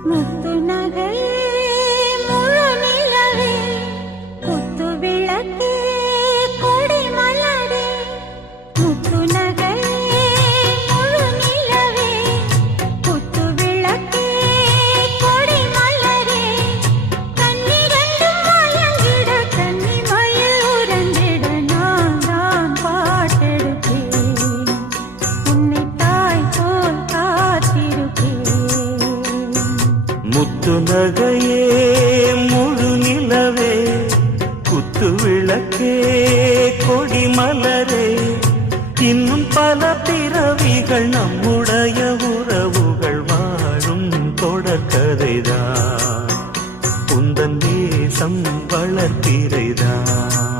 முத்து நகையே முழு நிலவே குத்து விளக்கே கொடி மலரே முத்து நகையே முழு நிலவே குத்து விளக்கே கொடி மலரே கண்ணிரண்டும் மயங்கிட கன்னி மயில் உறங்கிட நான் தான் பாட்டெடுப்பேன் உன்னை தாய் போல் காத்திருப்பேன் முத்து நகையே முழு நிலவே குத்து விளக்கே கொடி மலரே இன்னும் பல பிறவிகள் நம்முடைய உறவுகள் வாழும் தொடர்கதைதான் உந்தன் நேசம் வளர்த்திரைதான்